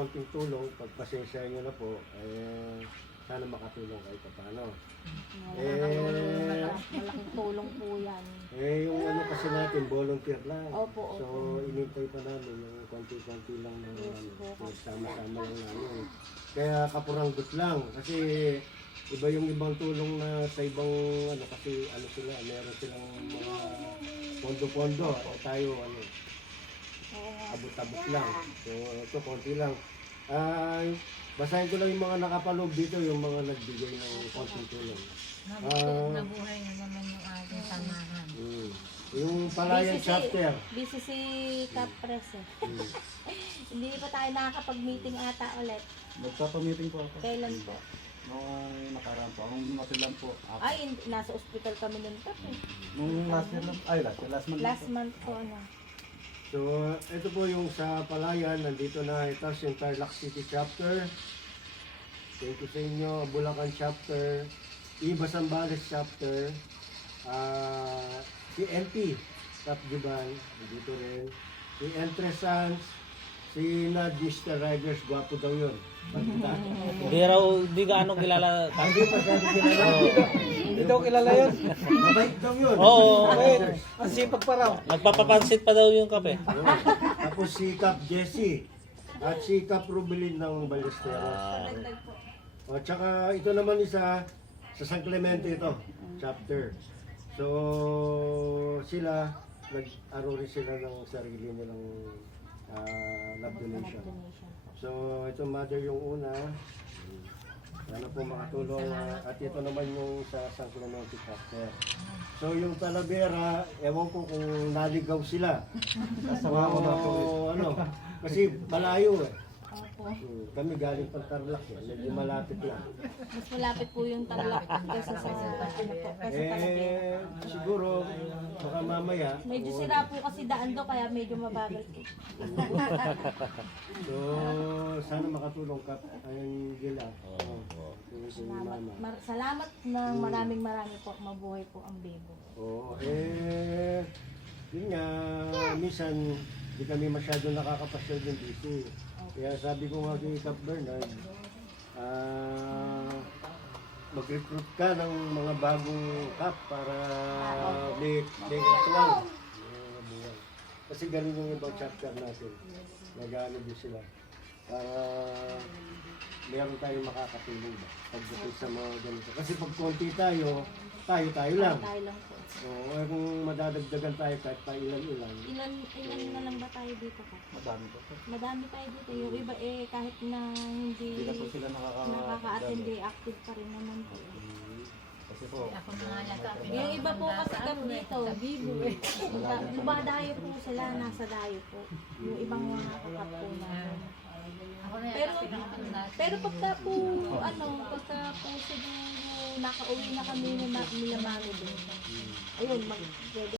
konting tulong, pagpasensya nyo na po, sana makatulong kayo paano. Malaking tulong po yan. Yung ano kasi natin, volunteer lang. Opo, So, inintay pa namin yung konti-konti lang na sama-sama lang namin. Kaya kapuranggot lang. Kasi iba yung ibang tulong na sa ibang ano kasi ano sila, meron silang mga pondo-pondo. Tayo ano, abot-abot lang. So, ito konti lang. Basahin ko lang yung mga nakapaloob dito, yung mga nagbigay ng konting tulong. Nabuhay na naman yung ating samahan. Yung Palayan chapter. Busy si Kapres eh. Hindi pa tayo nakakapag-meeting ata ulit. Magpapa-meeting po ako. Kailan po? Nung nakaraan po. Ang matilan po. Ako. Ay, nasa ospital kami nun pa eh. Nung last year lang. Ay, last month. Last month po ano. So, ito po yung sa Palayan, nandito na ito yung Tarlac City chapter. Thank you sa inyo, Bulacan chapter, Ibasambales chapter, si NP, Tapjuban, nandito rin, si Entresans, si Nad Mr. Riders, gwapo daw yun. Pagkita. Hindi gaano kilala. Hindi pa siya kilala. Hindi daw kilala yun. Mabait daw yun. Oo. Ang sipag pa raw. Nagpapapansit pa daw yung kape. Tapos si Cap Jesse at si Cap Rubilin ng Ballesteros. At saka ito naman isa sa San Clemente ito, chapter. So sila, nag-aro rin sila ng sarili nilang love donation. So ito mother yung una. Sana po makatulong. At ito naman yung sa San Clemente chapter. So yung Talavera, ewan ko kung naligaw sila. Kasama ko na po. Ano, kasi malayo eh. Opo. Kami galing pang Tarlac eh, medyo malapit lang. Mas malapit po yung Tarlac kasi sa ano po, kasi Talavera. Siguro, baka mamaya. Medyo sira po kasi daan do kaya medyo mabagal po. So, sana makatulong ka. Ayun, Gila. Salamat. Salamat na maraming po. Mabuhay po ang bebo. Oo, yun nga, minsan, di kami masyado nakakapasyal din dito. Kaya sabi ko nga kay Cap Bernard, mag-recruit ka ng mga bagong Cap para may katuwang. Kasi ganun yung ibang chapter natin. Nag-ano din sila. Para meron tayong makakatulong ba pagdating sa mga ganito. Kasi pag konti tayo lang. Tayo lang po. Oo, kung madadagdagan tayo kahit pa ilan-ilan. Ilan na lang ba tayo dito po? Madami po. Madami tayo dito. Yung iba kahit na Hindi hindi na po sila nakaka-attend active pa rin naman po. Kasi po. Ako mga naka. Yung iba po kasi kami dito. Bibo eh. Lumadayo po sila. Nasa dayo po. Yung ibang mga kakap po namin. Ako na Pero pagka po siguro nakauwi na kami nila mami din. Ayun,